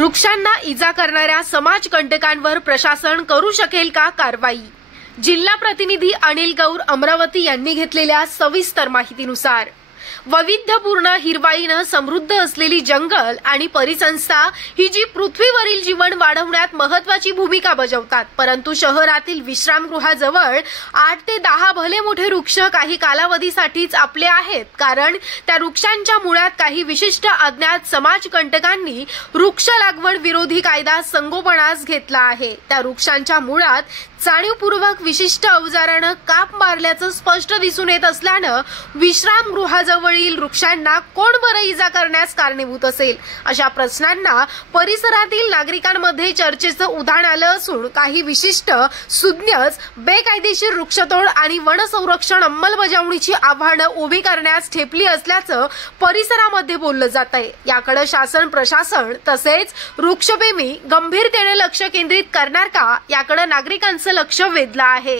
वृक्षांना इजा करणाऱ्या समाजकंटकांवर प्रशासन करू शकेल का कारवाई? जिल्हा प्रतिनिधी अनिल गौर अमरावती यांनी घेतलेल्या सविस्तर माहितीनुसार वैविध्यपूर्ण हिरवाईनं समृद्ध असलेली जंगल आणि परिसंस्था ही जी पृथ्वीवरील जीवन वाढवण्यात महत्त्वाची भूमिका बजावतात, परंतु शहरातील विश्रामगृहाजवळ 8 ते 10 भले मोठे वृक्ष काही कालावधीसाठीच आपले आहेत, कारण त्या वृक्षांच्या मुळात काही विशिष्ट अज्ञात समाजकंटकांनी वृक्ष लागवड विरोधी कायदा संगोपनास घेतला आहे। त्या वृक्षांच्या मुळात जाणीवपूर्वक विशिष्ट अवजारानं काप मारल्याचं स्पष्ट दिसून येत असल्यानं विश्रामगृहाजवळील वृक्षांना कोण बरं इजा करण्यास कारणीभूत असेल, अशा प्रश्नांना परिसरातील नागरिकांमध्ये चर्चेचं उधाण आलं असून काही विशिष्ट सुज्ञच बेकायदेशीर वृक्षतोड आणि वन संरक्षण अंमलबजावणीची आव्हानं उभी करण्यास ठेपली असल्याचं परिसरामध्ये बोललं जात आहे। याकडे शासन प्रशासन तसेच वृक्षप्रेमी गंभीरतेने लक्ष केंद्रित करणार का, याकडे नागरिकांचं लक्ष वेधलं आहे।